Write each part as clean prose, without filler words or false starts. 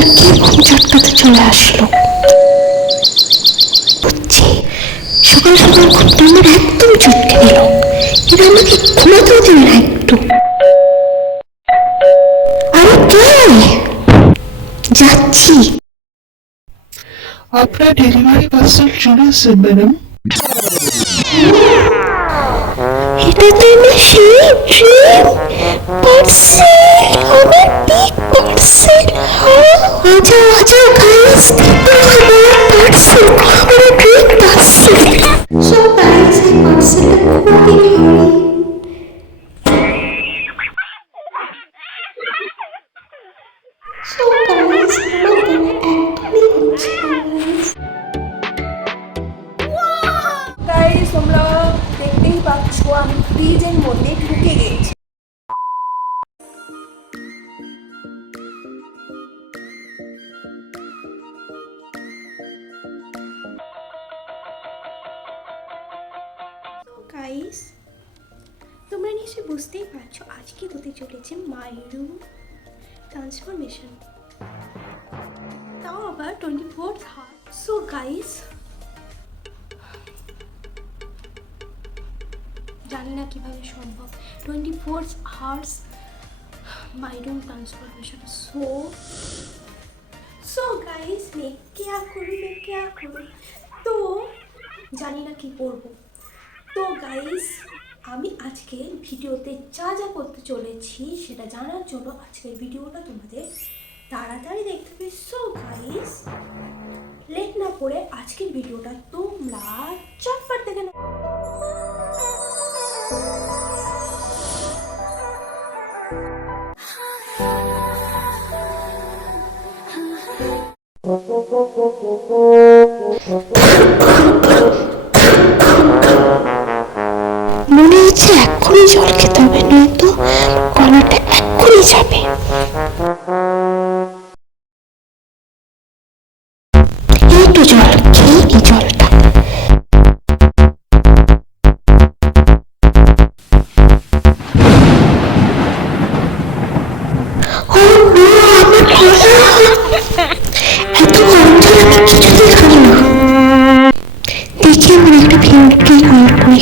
সকাল সকাল কে ঘুম চটকাতে চলে আসলো? বুঝছি, সকাল সকাল ঘুমটা আমার একদম চটকে দিল। এরা আমাকে ঘুমাতেও দিবে না একটু। আরে কে? যাচ্ছি। আপনার ডেলিভারি পার্সেল চলে এসেছে ম্যাডাম। এটা তো আমার সেই ড্রিম পার্সেল, আমার বিগ পার্সেল। আজা আজা গাইস, দেখো আমার পার্সেল, আমার ড্রিম পার্সেল। সো গাইস, এই পার্সেলটা খুবই ভারী। সো গাইস, আমার দ্বারা একদমই হচ্ছে না গাইস। গাইস, তোমরা দেখতেই পাচ্ছ আমি ফ্রিজের মধ্যে ঢুকে গেছি। গাইস, তোমরা নিশ্চয়ই বুঝতেই পারছো আজকে হতে চলেছে মাই রুম ট্রান্সফরমেশন, তাও আবার 24th হার। সো গাইস, জানি না কিভাবে সম্ভব 24 hours my room transformation. So guys, मैं क्या करूँ तो জানি না কি করব। তো গাইস, আমি আজকে ভিডিওতে যা যা করতে চলেছি সেটা জানার জন্য আজকের ভিডিওটা তোমাদের তাড়াতাড়ি দেখতে হবে। সো গাইস, লেট না করে আজকের ভিডিওটা তোমরা চটপট দেখে নাও। মনে হচ্ছে এক্ষুনি জল খেতে হবে, নয়তো গলাটা এক্ষুনি যাবে। এই তো জল, খেয়ে এই জলটা। ও নো, আমার গলা! এত গরম জল আমি কিছুতেই খাবো না। দেখি আমার একটা ফ্রেন্ডকে কল করি,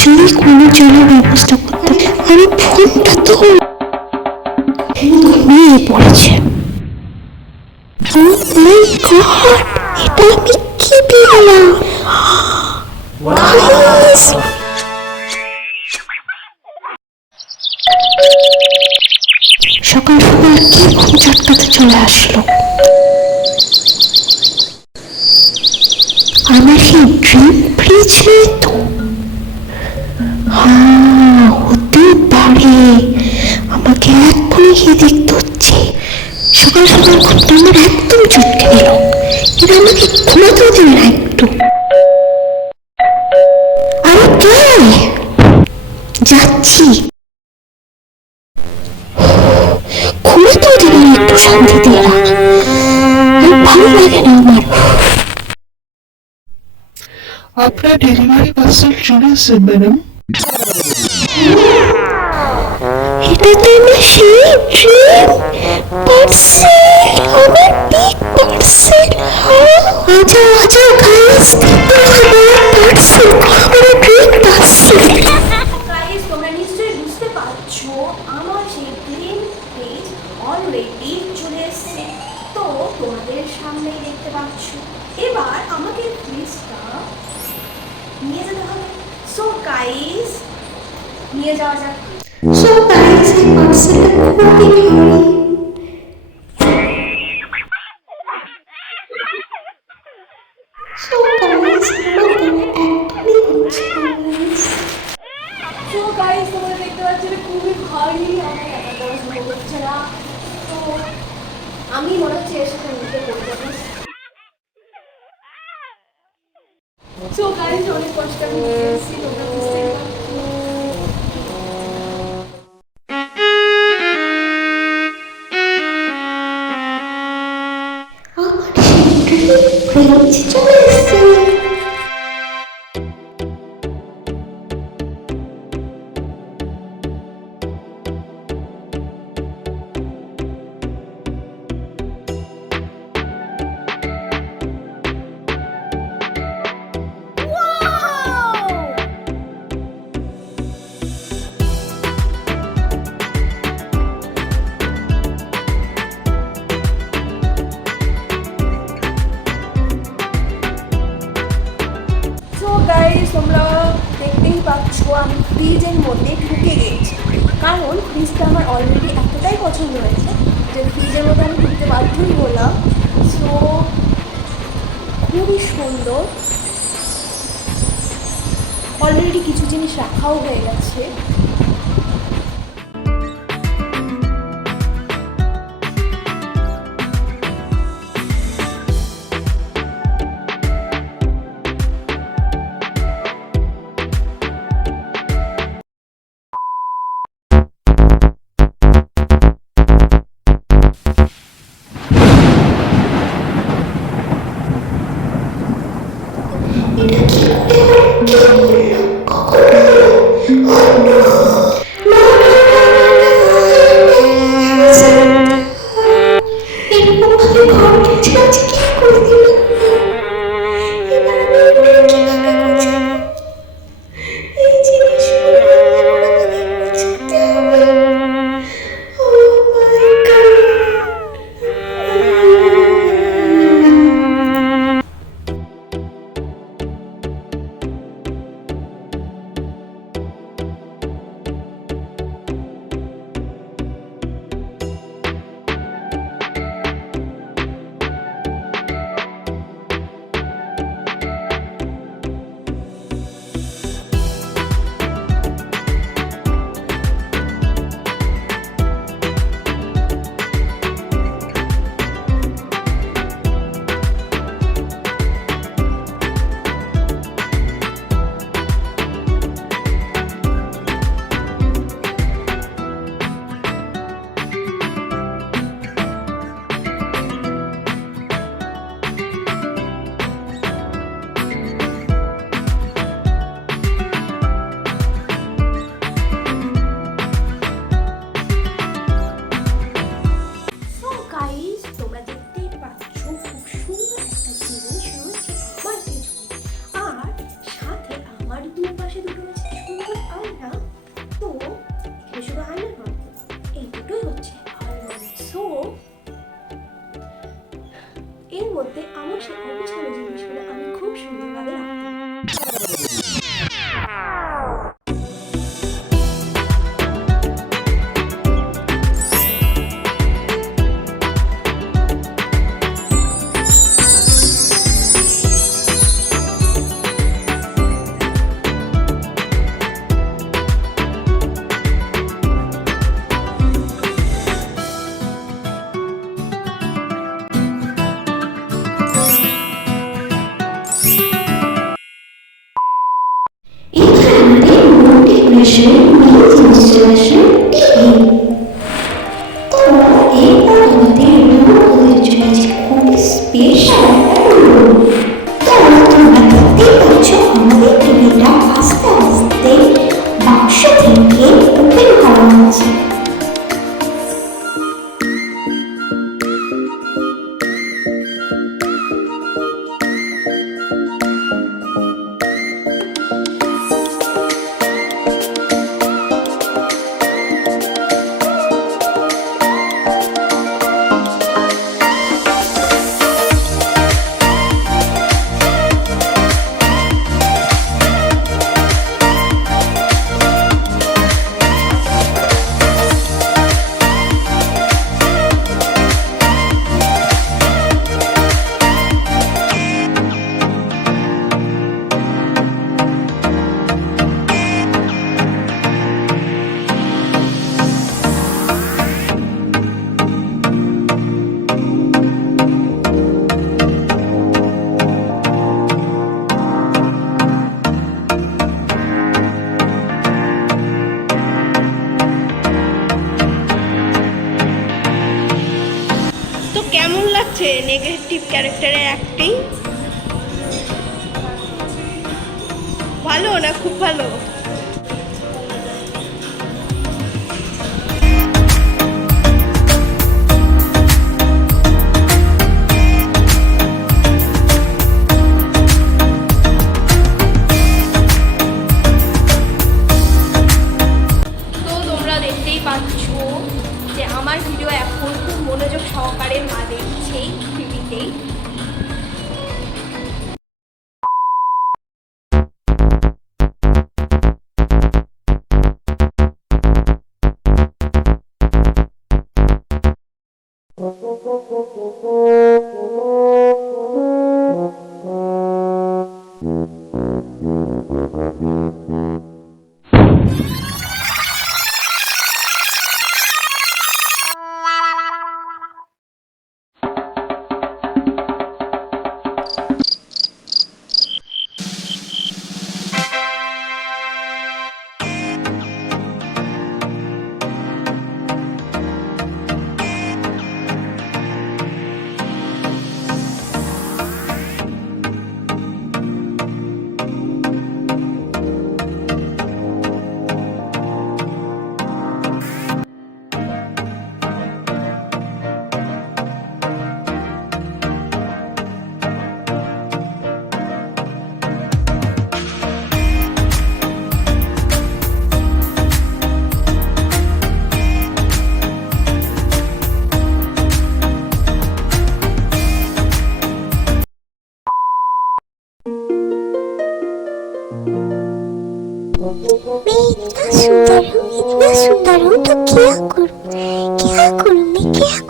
যদি কোনো জলের ব্যবস্থা করতে। আমার ফোনটা তো ঘুমিয়ে পড়েছে। Oh my God, এটা আমি কি পেলাম গাইস! সকাল সকাল কে ঘুম চটকাতে চলে আসলো? আমার সেই ড্রিম ফ্রিজ নেই তো? হ্যাঁ, হতে পারে। আমাকে এক্ষুনি গিয়ে দেখতে হচ্ছে। সকাল সকাল ঘুমটা আমার একদম চটকে দিল। এরা আমাকে ঘুমাতেও দিবে না একটু। আরে কে? যাচ্ছি। ঘুমাতেও দিবে না একটু শান্তিতে এরা। আর ভালো লাগে না আমার। আপনার ডেলিভারি পার্সেল চলে এসেছে ম্যাডাম। এটা তো আমার সেই ড্রিম পার্সেল, আমার বিগ পার্সেল। আজা আজা গাইস, দেখো আমার পার্সেল, আমার ড্রিম পার্সেল। গাইস, তোমরা নিশ্চয়ই বুঝতে পারছো আমার সেই ড্রিম পেজ অলরেডি চলে এসেছে। তো তোমাদের সামনেই দেখতে পাচ্ছ। এবার আমাকে ফ্রিজটা নিয়ে যেতে হবে। সো গাইস, নিয়ে যাওয়া যাক। সো গাইস, এই পার্সেলটা খুবই ভারী। সো গাইস, আমার দ্বারা একদমই হচ্ছে না গাইস। তো গাইস, তোমরা দেখতে পাচ্ছ এটা খুবই ভারী, আমার একা দেওয়া সম্ভব হচ্ছে না। তো আমি মনে হচ্ছে এর সাথে নিতে পড়ে যাবো। সো গাইস, অনেক কষ্ট আমি দিয়েছি, তোমরা বুঝতেই পারছো। আমার সেই ড্রিম ফ্রিজ চলে এসেছে। আমি ফ্রিজের মধ্যে ঢুকে গেছি, কারণ ফ্রিজটা আমার অলরেডি এতটাই পছন্দ হয়েছে যে ফ্রিজের মধ্যে আমি ঢুকতে বাধ্যই হলাম। সো খুবই সুন্দর, অলরেডি কিছু জিনিস রাখাও হয়ে গেছে। এটা কি করে হলো? কে করলো? কখন হলো? না, এরকম ভাবে ঘর কাছাকাছি কি করে দিল? এবার আমি এগুলো কিভাবে গোছাবো? এই জিনিসগুলো এখন আমাকে গোছাতে হবে। ও মাই গড! সো গাইস, তোমরা দেখতেই পাচ্ছ খুব সুন্দর একটা জিনিস রয়েছে আমার পেছনে, আর সাথে আমার দুপাশে দুটো রয়েছে সুন্দর আয়না। তো এখানে শুধু আয়না নয়, এই দুটোই হচ্ছে আলমারি। সো এর মধ্যে আমার সেই অগোছালো জিনিসগুলো আমি খুব সুন্দরভাবে রাখতে পারি। এখানে মোটিভেশন মিউজিক ইনস্টলেশন টিভি। তো এরপর আমাদের রুম হতে চলেছে খুবই স্পেশাল একটা রুম। তো তোমরা দেখতেই পাচ্ছ আমাদের টিভিটা আস্তে আস্তে বাক্স থেকে ওপেন করা হচ্ছে। কেমন লাগছে নেগেটিভ ক্যারেক্টারের অ্যাক্টিং? ভালো না? খুব ভালো। তো তোমরা দেখতেই পাচ্ছ যে আমার ভিডিও এখন খুব মনোযোগ সহকারে মা দেখছে টিভিতেই।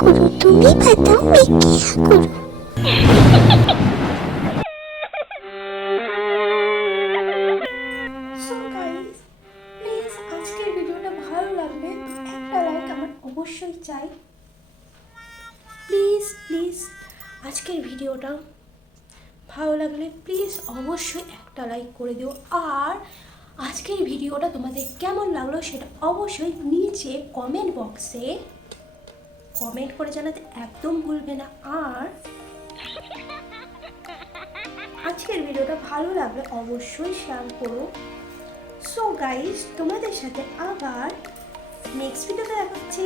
করো, তুমি বাতাও মেকিয়া করো। সো গাইস, প্লিজ আজকের ভিডিওটা ভালো লাগলে একটা লাইক আমার অবশ্যই চাই। প্লিজ প্লিজ আজকের ভিডিওটা ভালো লাগলে প্লিজ অবশ্যই একটা লাইক করে দিও। আর আজকের ভিডিওটা তোমাদের কেমন লাগলো সেটা অবশ্যই নিচে কমেন্ট বক্সে কমেন্ট করে জানাতে একদম ভুলবে না। আর আজকের ভিডিওটা ভালো লাগলে অবশ্যই শেয়ার করো। সো গাইস, তোমাদের সাথে আবার নেক্সট ভিডিওতে দেখা হচ্ছে।